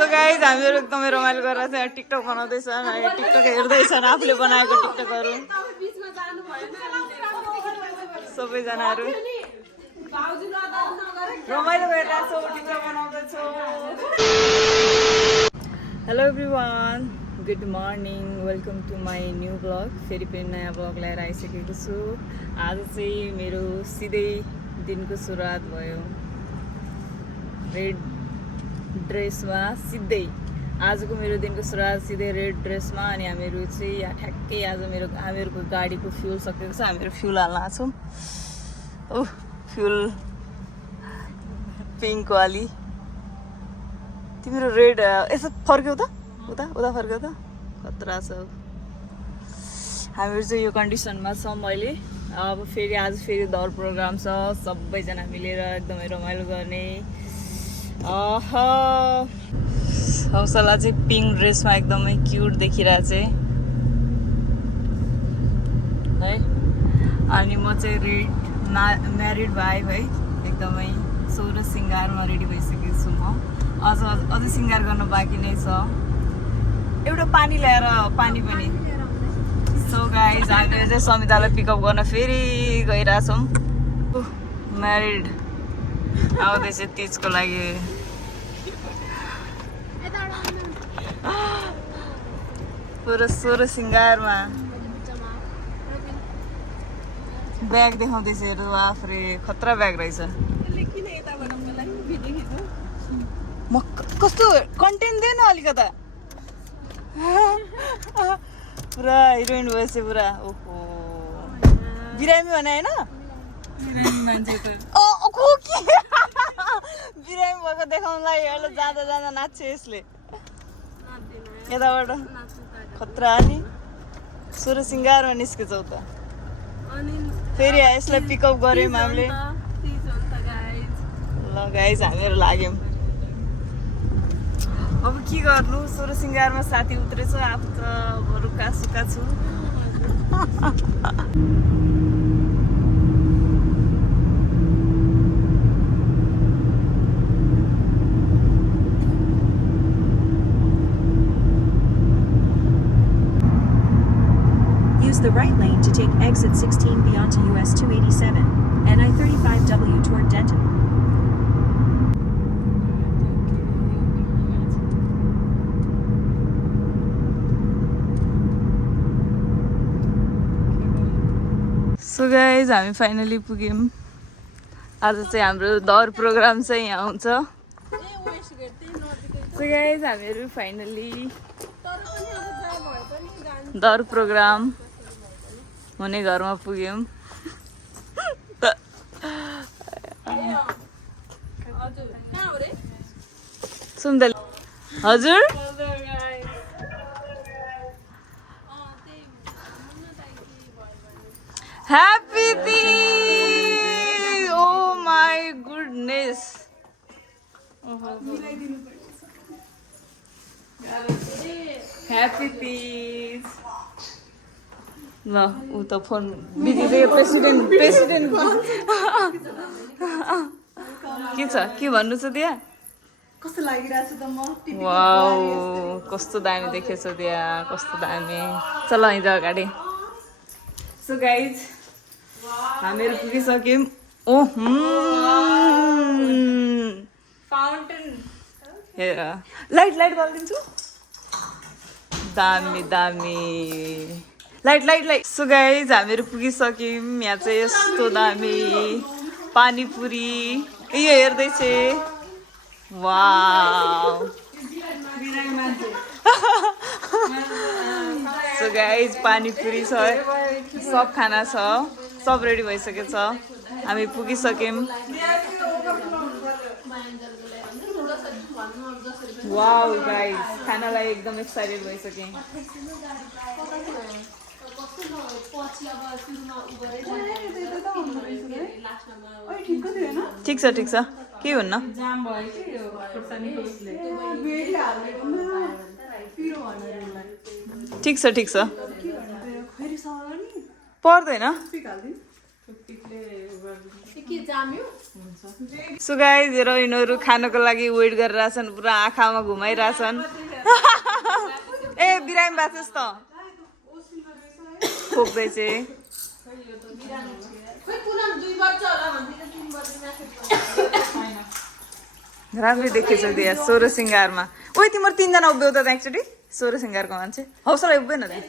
So guys हामीहरू एकदमै रमाइलो गरेर चाहिँ टिकटक बनाउँदैछन् टिकटक हेर्दैछन् आफूले बनाएको टिकटकहरू सबैजनाहरू रमाइलो गरिरहेछौँ टिकटक बनाउँदैछौँ। Hello everyone, good morning, welcome to my new blog. फेरि पनि नयाँ ब्लग ल्याएर आइसकेको छु। आज चाहिँ मेरो सिधै दिनको सुरुवात भयो रेड ड्रेसमा सिधै। आजको मेरो दिनको सुरुवात सिधै रेड ड्रेसमा। अनि हामीहरू चाहिँ यहाँ ठ्याक्कै आज हामीहरूको गाडीको फ्युल सकेको छ। हामीहरू फ्युल हाल्न आएको छौँ। ओह फ्युल पिङ्क वाली, तिम्रो रेड यसो फर्क्यौ त, उता उता फर्क्यौ त, खतरा छ। हामीहरू चाहिँ यो कन्डिसनमा छौँ अहिले। अब फेरि आज फेरि दौड प्रोग्राम छ, सबैजना मिलेर एकदमै रमाइलो गर्ने। हौसला चाहिँ पिङ्क ड्रेसमा एकदमै क्युट देखिरहेको चाहिँ है। अनि म चाहिँ रेड म्यारिड भाइ है, एकदमै सोह्र सिङ्गारमा रेडी भइसकेको छु म। अझै सिङ्गार गर्न बाँकी नै छ। एउटा पानी ल्याएर पानी पनि। सो गाइज हामीले चाहिँ समितालाई पिकअप गर्न फेरि गइरहेछौँ। म्यारिड आउँदैछ तिजको लागि। पुरा सोह्र सिङ्गारमा ब्याग देखाउँदैछ हेर्नु। आफूले खतरा ब्याग रहेछ। म कस्तो कन्टेन्ट दिएन अलिकता। पुरा हिरोइन भएछ पुरा। ओहो बिरामी भने होइन, बिरामी भएको देखाउनलाई अहिले जाँदा जाँदा नाच्छ यसले यताबाट। खतरा नि सोह्र सिङ्गारमा निस्केछौ त। फेरि यसलाई पिकअप गऱ्यौँ हामीले। ल गाइज हामीहरू लाग्यौँ। अब के गर्नु, सोह्र सिङ्गारमा साथी उत्रेछ, आफू त अब रुखा सुक्खा छु। Use the right lane to take exit 16B onto US 287 and I-35W toward Denton. So guys हामी फाइनली पुग्यौँ। आज चाहिँ हाम्रो दौड प्रोग्राम चाहिँ यहाँ हुन्छ। सो गाइज हामीहरू फाइनली दौड प्रोग्राम हुने घरमा पुग्यौँ। सुन्दर हजुर happy Teej. Oh my goodness. Happy Teej. ल ऊ त फोन बिजी थियो। प्रेसिडेन्ट के छ, के भन्नु छ त्यहाँ? कस्तो लागिरहेछ त म। वाउ कस्तो दामी देखेछ त्यहाँ, कस्तो दामी। चल हिँड्छ अगाडि। सो गाइज हामीहरू पुगिसक्यौँ। ओह फाउन्टेन हेर, लाइट गरिदिन्छु। दामी दामी लाइट। सो गाइज हामीहरू पुगिसक्यौँ। यहाँ चाहिँ यस्तो दामी पानीपुरी यो हेर्दैछ। वाउ सो गाइज पानीपुरी छ, सब खाना छ, सब रेडी भइसकेको छ। हामी पुगिसक्यौँ। वाउ गाइज खानालाई एकदम एक्साइटेड भइसक्यौँ। ठिक छ केही हुन्न। ठिक छ पर्दैन। सो गाइज र यिनीहरू खानको लागि वेट गरिरहेछन् पुरा आँखामा घुमाइरहेछन् ए बिरामी बाँचोस् त खोक्दै चाहिँ राम्रो देखेछ त्यहाँ सोह्र सिङ्गारमा ओ तिम्रो 3 जना उभ्यौ त त्यहाँ एकचोटि सोह्र सिङ्गारको मान्छे हौसला उभिएन त्यहाँ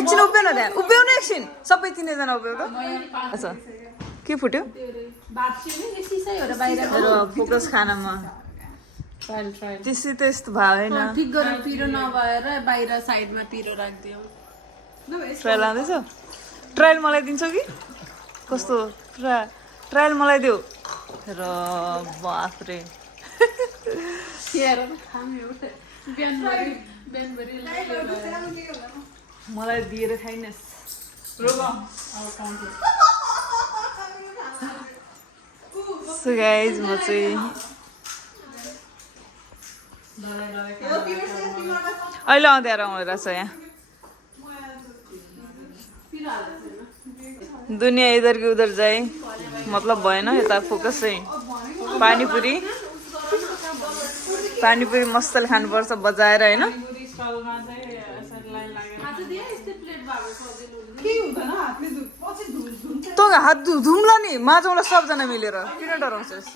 एकछिन उभिएन त्यहाँ उभ्याउनु एकछिन सबै 3 जना उभ्यौ त अच्छा के फुट्यो फोकस खानामा त्यसै त यस्तो भएन ठिक गरेर पिरो नभएर बाहिर साइडमा पिरो राखिदियो ट्रायल आउँदैछ ट्रायल मलाई दिन्छौ कि कस्तो पुरा ट्रायल मलाई देऊ र बाफ्रे मलाई दिएर खाइनस् सो गाइज म चाहिँ अहिले आउँदै रहेछ यहाँ दुनियाँ इधर कि उधर जाए मतलब भएन यता फोकस चाहिँ पानीपुरी मस्तले खानुपर्छ बजाएर होइन तँ हात धुम्ला नि माझौँला सबजना मिलेर किन डराउँछस्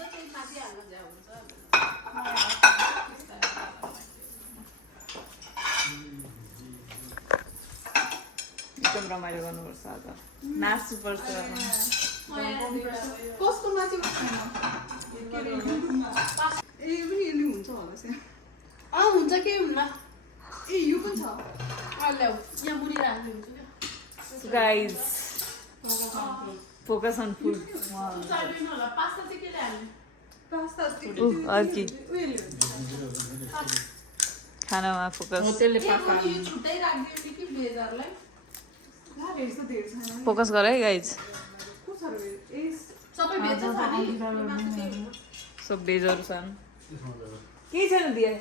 एकदम रमाइलो गर्नुपर्छ आज नाच्नुपर्छ हुन्छ के हुन्न ए यो पनि छ ल्याउ यहाँ मुनि राख्नु गाइज फोकस अन फुड अर्की खानामा फोकस फोकस गर है गाइज सब भेजहरू छन् केही छैन दिए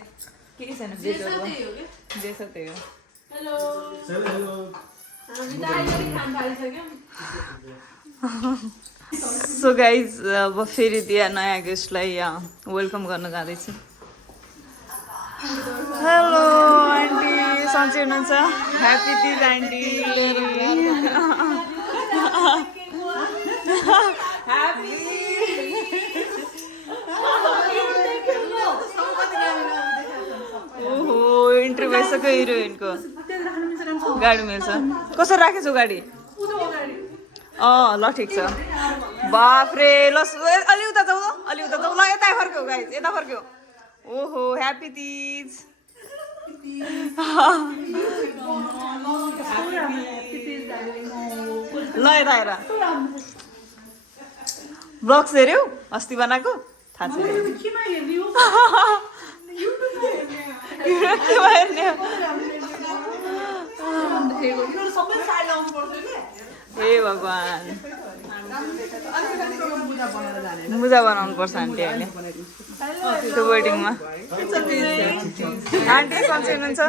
केही छैन भेजहरू जे छ त्यही हो सो गाइज अब फेरि दिया नयाँ गेस्टलाई वेलकम गर्न जाँदैछु हेलो आन्टी सन्चै हुनुहुन्छ ह्याप्पी तिज आन्टी ह्याप्पी ओहो इन्ट्री भइसक्यो हिरोइनको गाडी मिल्छ कसरी राखेछौ गाडी ल ठिक छ बाफ्रे ल अलि उता जाऊ ल यता फर्क्यौ गाइज यता फर्क्यौ ओहो ह्याप्पी तिज ल यता हेर ब्लग्स हेऱ्यौ अस्ति बनाएको थाहा छैन हे भगवान् मुजा बनाउनु पर्छ आन्टी अहिले त्यो वेडिङमा आन्टी सन्चै हुनुहुन्छ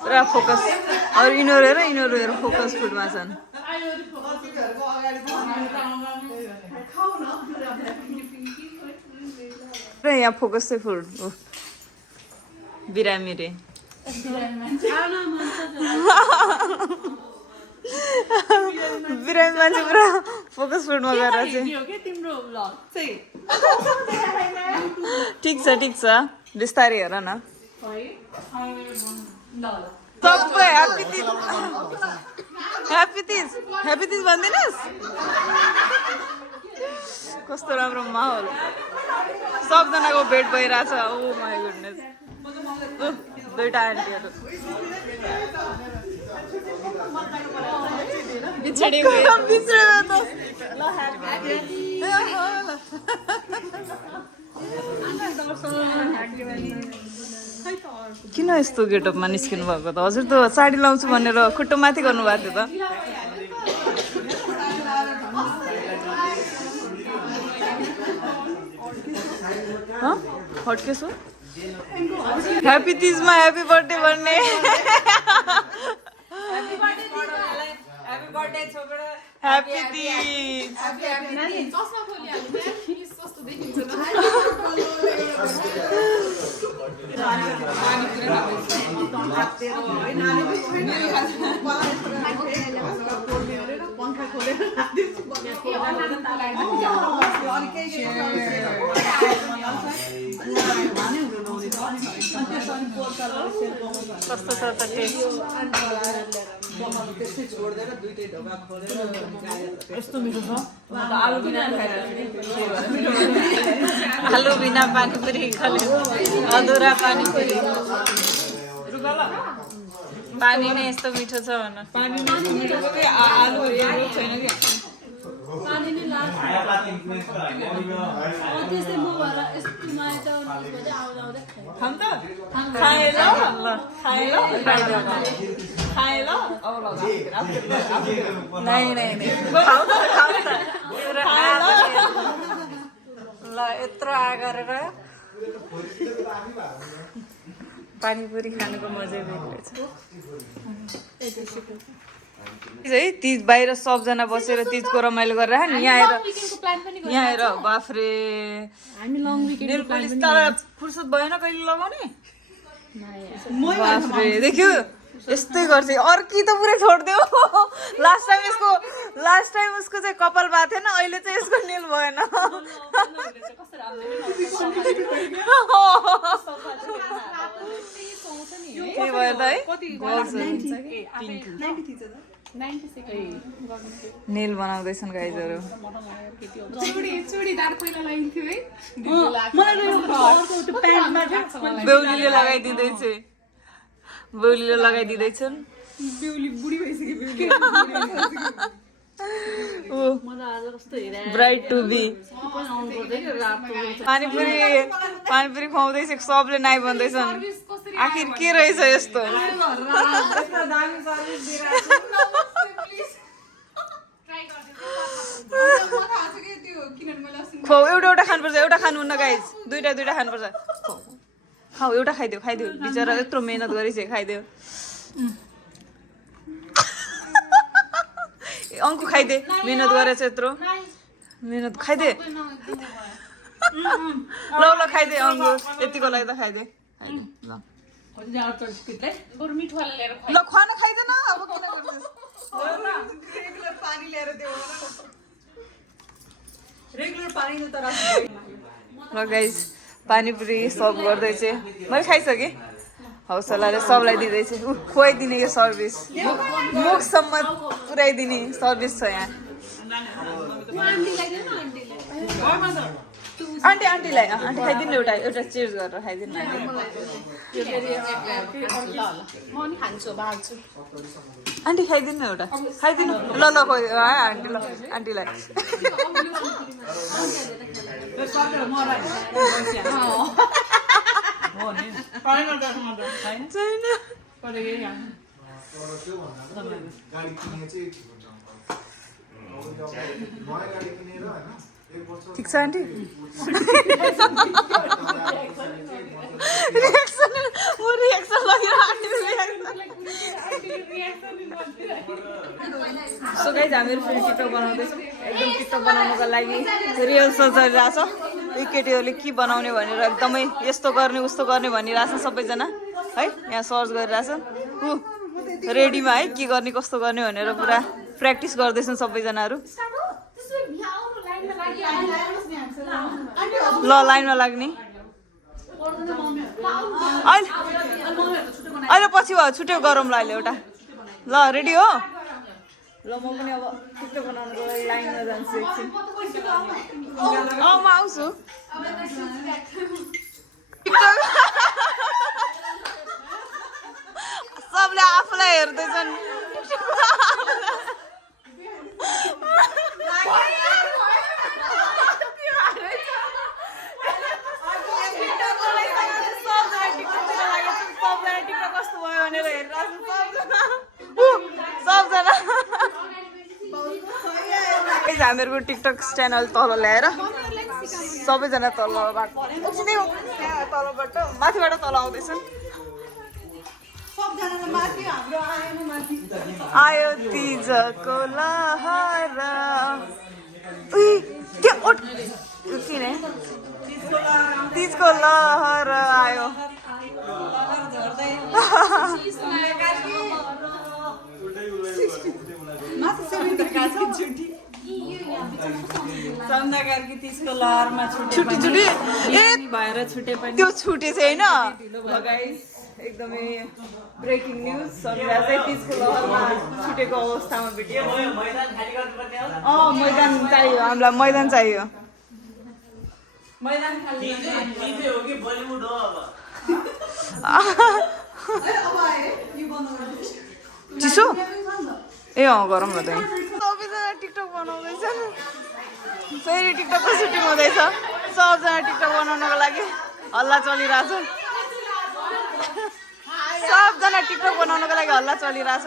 पुरा फोकस अरू यिनीहरू हेर फोकस फुडमा छन् र यहाँ फोकस चाहिँ फुड बिरामी रे बिरामी मान्छे पुरा फोकस फुडमा गएर चाहिँ ठिक छ बिस्तारै हेर न सबै ह्याप्पी तिज भनिदिनुहोस् कस्तो राम्रो माहौल सबजनाको भेट भइरहेछ ओ माई गुडनेस दुईटा आन्टीहरू किन यस्तो गेटअपमा निस्किनु भएको त हजुर त साडी लाउँछु भनेर खुट्टो माथि गर्नुभएको थियो त हट्केछु ह्याप्पी तिजमा ह्याप्पी बर्थडे भन्ने ह्याप्पी तिज चस्मा खोलिहाल्नु प्लिज कस्तो देखिन्छ कस्तो छ त टेस्ट आलु बिना पानीपुरी खाले अधुरा पानीपुरी पानी नै यस्तो मिठो छ भन पानी नै मिठो छ कि आलु छैन कि ल यत्रो आ गरेर पानीपुरी खानुको मजै बेग्लै छ है तिज बाहिर सबजना बसेर तिजको रमाइलो गरेर नि यहाँ आएर बाफ्रे नेल पलिस तर फुर्सद भएन कहिले लगाउने बाफ्रे देख्यो यस्तै गर्छ अर्की त पुरै छोडिदियो लास्ट टाइम उसको चाहिँ कपाल भएको थिएन अहिले चाहिँ यसको नेल भएन के भयो त है नेल बनाउँदैछन् गाइजहरू बेहुलीले लगाइदिँदैछन् ब्राइड टु बी पानीपुरी खुवाउँदैछ सबले नाइ भन्दैछन् आखिर के रहेछ यस्तो खुवाउ एउटा खानुपर्छ एउटा खानुहुन्न गाइज दुईटा खानुपर्छ खाऊ एउटा खाइदेऊ बिचरा यत्रो मेहनत गरिछ खाइदेऊ अङ्कु खाइदे मेहनत गरेछ यत्रो मेहनत खाइदे ल खाइदे अङ्कु यतिको लागि त खाइदे ल खान खाइदेन अब किन गर्छस् ल गाइस पानीपुरी सर्भ गर्दैछ मैले खाइसकेँ हौसलाले सबलाई दिँदैछ खुवाइदिने यो सर्भिस मुखसम्म पुऱ्याइदिने सर्भिस छ यहाँ आन्टीलाई आन्टी खाइदिनु एउटा चियर्स गरेर खाइदिनु आन्टी खाइदिनु एउटा खाइदिनु ल आन्टीलाई ठिक छ आन्टी सो गाइज हामीहरू फेरि टिकटक बनाउँदैछौँ एकदम टिकटक बनाउनुको लागि रिहर्सल चलिरहेछ यी केटीहरूले के बनाउने भनेर एकदमै यस्तो गर्ने उस्तो गर्ने भनिरहेछ सबैजना है यहाँ सर्च गरिरहेछन् रेडीमा है के गर्ने कस्तो गर्ने भनेर पुरा प्र्याक्टिस गर्दैछन् सबैजनाहरू ल लाइनमा लाग्ने अहिले पछि भयो छुट्यो गरौँला अहिले एउटा ल रेडी हो ल म पनि अब टिकटक बनाउनुको लागि लाइनमा जान्छु एकछिन म आउँछु सबले आफूलाई हेर्दैछन् कस्तो भयो भनेर सबजना हामीहरूको टिकटक च्यानल तल ल्याएर सबैजना तलबाट एकछिनै त्यहाँ तलबाट माथिबाट तल आउँदैछन् आयो तिजको लहर उही त्यो किन तिजको लहर आयो चन्दाकारकी त्यसको लहरमा छुट्टी छुट्टी भएर छुटे पनि त्यो छुटे छैन गाइस एकदमै ब्रेकिङ न्युज सनराइज चाहिँ तिजको लहरमा छुटेको अवस्थामा भेटियो मैदान चाहियो हामीलाई मैदान चाहियो मैदान खाली चिसो ए गरौँ न त सबैजना टिकटक बनाउँदैछन् फेरि टिकटकको सुटिङ हुँदैछ सबजना टिकटक बनाउनको लागि हल्ला चलिरहेछ सबजना टिकटक बनाउनको लागि हल्ला चलिरहेछ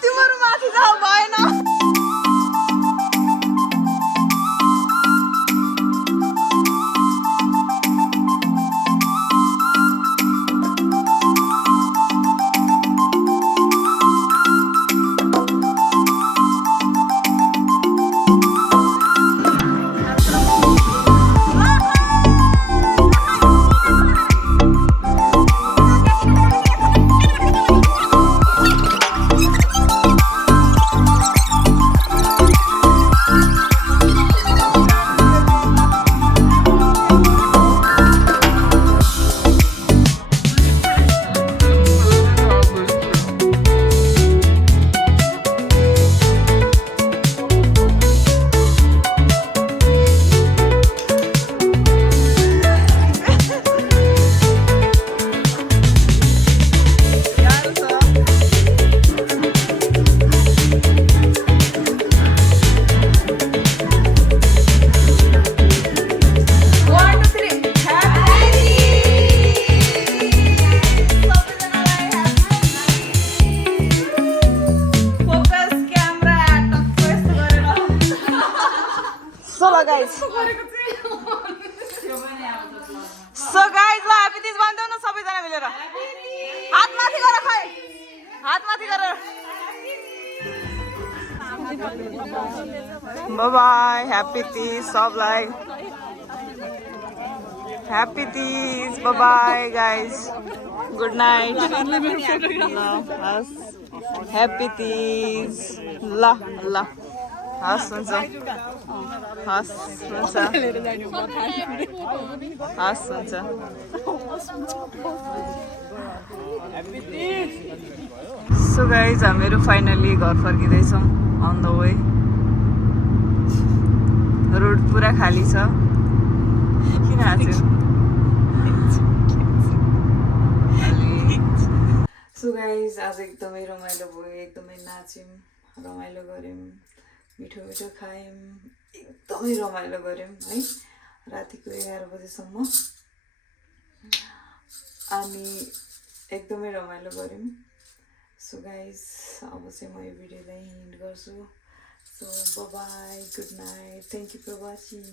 तिम्रो माथि जाऊ भएन सो गाइज ल ह्यापी तिज भन्दै न सबैजना मिलेर हात माथि गर खै हात माथि गर बाइ बाइ ह्यापी तिज सबलाई happy Teej bye bye guys good night happy Teej ल ल हस् हुन्छ हस् हुन्छ हस् हुन्छ सो गाइज हामीहरू फाइनली घर फर्किँदैछौँ अन द वे रोड पुरा खाली छ किन हाँस्यो सो गाइज आज एकदमै रमाइलो भयो एकदमै नाच्यौँ रमाइलो गऱ्यौँ मिठो मिठो खायौँ एकदमै रमाइलो गऱ्यौँ है रातिको 11 बजेसम्म अनि एकदमै रमाइलो गऱ्यौँ सो गाइज अब चाहिँ म यो भिडियोलाई हिन्ट गर्छु so bye bye good night thank you for watching